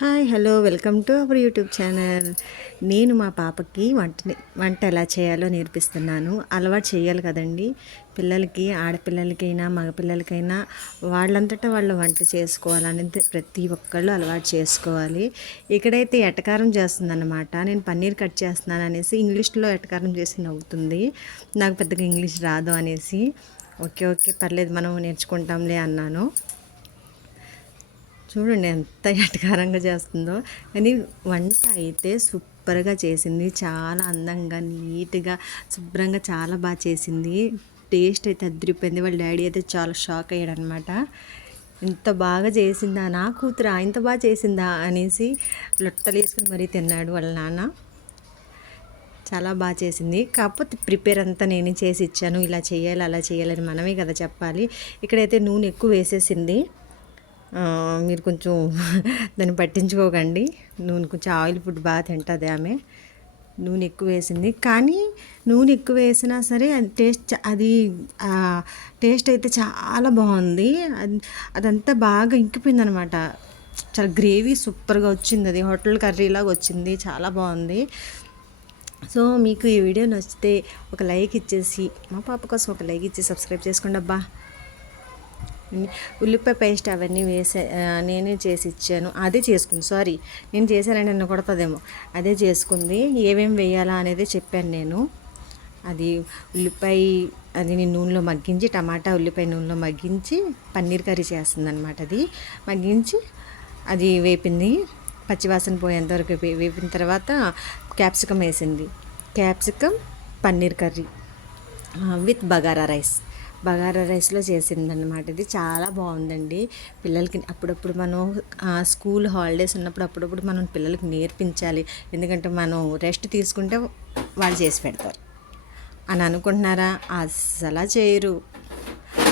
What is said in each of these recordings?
Hi hello welcome to our YouTube channel. నేను మా పాపకి వంటని వంట ఎలా చేయాలో నేర్పిస్తున్నాను. అలవాటు చేయాలి కదండి. పిల్లలకి ఆడపిల్లలకైనా మగపిల్లలకైనా వాళ్ళంతటా వాళ్ళు వంట చేసుకోవాలనేది ప్రతి ఒక్కళ్ళు అలవాటు చేసుకోవాలి. ఇక్కడైతే ఎటకారం చేస్తుందన్నమాట. నేను పన్నీర్ కట్ చేస్తున్నాను అనేసి ఇంగ్లీష్లో ఎటకారం చేసి నవ్వుతుంది. నాకు పెద్దగా ఇంగ్లీష్ రాదు అనేసి. ఓకే ఓకే పర్లేదు మనం నేర్చుకుంటాంలే అన్నాను. చూడండి ఎంత ఎటకారంగా చేస్తుందో. కానీ వంట అయితే సూపర్గా చేసింది. చాలా అందంగా నీట్గా శుభ్రంగా చాలా బాగా చేసింది. టేస్ట్ అయితే అదిరిపోయింది. వాళ్ళ డాడీ అయితే చాలా షాక్ అయ్యాడు అనమాట ఇంత బాగా చేసిందా? నా కూతురా ఇంత బాగా చేసిందా? అనేసి లొట్టలు వేసుకుని మరీ తిన్నాడు వాళ్ళ నాన్న. చాలా బాగా చేసింది. కాకపోతే ప్రిపేర్ అంతా నేనే చేసి ఇచ్చాను. ఇలా చేయాలి అలా చేయాలని మనమే కదా చెప్పాలి. ఇక్కడైతే నూనె ఎక్కువ వేసేసింది. మీరు కొంచెం దాన్ని పట్టించుకోకండి. నూనె కొంచెం ఆయిల్ ఫుడ్ బాగా తింటుంది ఆమె. నూనె ఎక్కువ వేసింది. కానీ నూనె ఎక్కువ వేసినా సరే అది టేస్ట్ అది టేస్ట్ అయితే చాలా బాగుంది. అది అదంతా బాగా ఇంకిపోయింది అనమాట చాలా గ్రేవీ సూపర్గా వచ్చింది అది. హోటల్ కర్రీలాగా వచ్చింది. చాలా బాగుంది. సో మీకు ఈ వీడియో నచ్చితే ఒక లైక్ ఇచ్చేసి మా పాప కోసం ఒక లైక్ ఇచ్చి సబ్స్క్రైబ్ చేసుకోండి అబ్బా. ఉల్లిపాయ పేస్ట్ అవన్నీ వేసే నేనే చేసి ఇచ్చాను. అదే చేసుకుంది. సారీ నేను చేశానని నిన్న కొడతదేమో. అదే చేసుకుంది. ఏమేమి వేయాలా అనేది చెప్పాను నేను. అది ఉల్లిపాయ అది నేను నూనెలో మగ్గించి టమాటా ఉల్లిపాయ నూనెలో మగ్గించి పన్నీర్ కర్రీ చేస్తుంది అనమాట అది. మగ్గించి అది వేపింది. పచ్చివాసన పోయేంతవరకు వేపిన తర్వాత క్యాప్సికం వేసింది. Capsicum paneer curry with bagara rice. Bagara రైస్లో చేసిందన్నమాట. ఇది చాలా బాగుందండి. పిల్లలకి అప్పుడప్పుడు మనం స్కూల్ హాలిడేస్ ఉన్నప్పుడు అప్పుడప్పుడు మనం పిల్లలకి నేర్పించాలి. ఎందుకంటే మనం రెస్ట్ తీసుకుంటే వాళ్ళు చేసి పెడతారు. అని అనుకుంటున్నారా? అసలు చేయరు.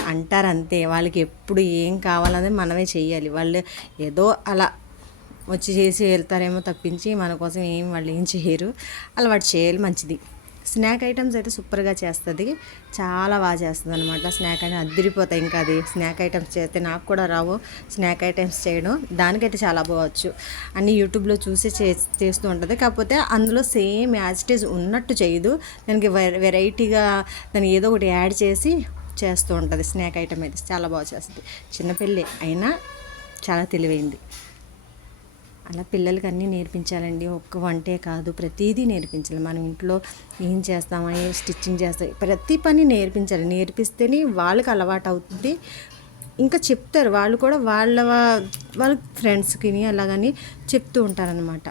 అంటారు అంతే వాళ్ళకి ఎప్పుడు ఏం కావాలనేది మనమే చేయాలి వాళ్ళు ఏదో అలా వచ్చి చేసి వెళ్తారేమో తప్పించి మన కోసం ఏం వాళ్ళు ఏం చేయరు. అలవాటు చేయాలి. మంచిది. స్నాక్ ఐటమ్స్ అయితే సూపర్గా చేస్తుంది. చాలా బాగా చేస్తుంది అనమాట స్నాక్ అని అద్దరిపోతాయి ఇంకా అది. స్నాక్ ఐటమ్స్ చేస్తే నాకు కూడా రావు. స్నాక్ ఐటమ్స్ చేయడం దానికైతే చాలా బాగొచ్చు అన్ని యూట్యూబ్లో చూసి చే చేస్తూ ఉంటుంది. కాకపోతే అందులో సేమ్ యాజ్ ఇట్ ఈజ్ ఉన్నట్టు చేయదు. దానికి వె- వెరైటీగా దాన్ని ఏదో ఒకటి యాడ్ చేసి చేస్తూ ఉంటుంది. స్నాక్ ఐటమ్ అయితే చాలా బాగా చేస్తుంది. చిన్నపిల్లి అయినా చాలా తెలివైంది. అలా పిల్లలకి అన్నీ నేర్పించాలండి. ఒక్క వంటే కాదు ప్రతిదీ నేర్పించాలి. మనం ఇంట్లో ఏం చేస్తామా ఏ స్టిచ్చింగ్ చేస్తాం ప్రతి పని నేర్పించాలి. నేర్పిస్తేనే వాళ్ళకి అలవాటు అవుతుంది. ఇంకా చెప్తారు వాళ్ళు కూడా వాళ్ళ వాళ్ళ ఫ్రెండ్స్కి అలాగని చెప్తూ ఉంటారనమాట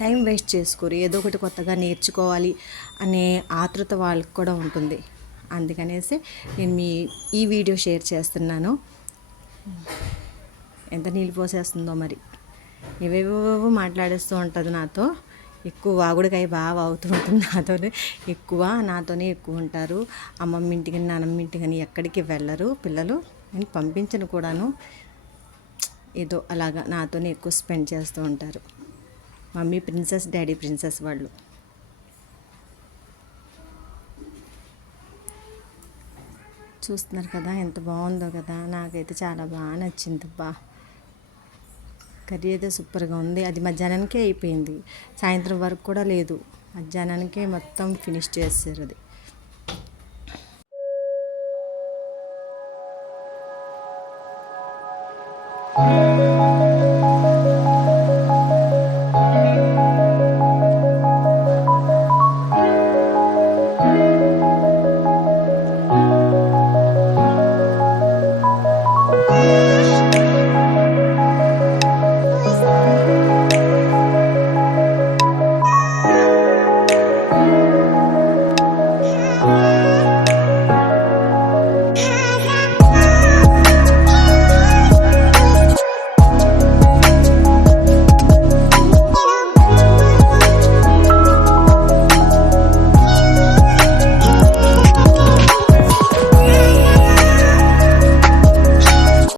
టైం వేస్ట్ చేసుకోరు. ఏదో ఒకటి కొత్తగా నేర్చుకోవాలి అనే ఆతృత వాళ్ళకి కూడా ఉంటుంది. అందుకనేసి నేను మీ ఈ వీడియో షేర్ చేస్తున్నాను. ఎంత నీళ్ళు పోసేస్తుందో మరి. ఏవేవో మాట్లాడేస్తూ ఉంటుంది నాతో. ఎక్కువ వాగుడికాయ బాగా వాగుతూ ఉంటుంది నాతోనే. ఎక్కువ నాతోనే ఎక్కువ ఉంటారు. అమ్మమ్మ ఇంటికి నానమ్మ ఇంటికి ఎక్కడికి వెళ్ళరు పిల్లలు. నేను పంపించను కూడాను. ఏదో అలాగా నాతోనే ఎక్కువ స్పెండ్ చేస్తూ ఉంటారు. మమ్మీ ప్రిన్సెస్ డాడీ ప్రిన్సెస్ వాళ్ళు. చూస్తున్నారు కదా ఎంత బాగుందో కదా. నాకైతే చాలా బాగా నచ్చింది బా కర్రీ అయితే సూపర్గా ఉంది. అది మధ్యాహ్నానికే అయిపోయింది. సాయంత్రం వరకు కూడా లేదు. మధ్యాహ్నానికే మొత్తం ఫినిష్ చేస్తారు అది.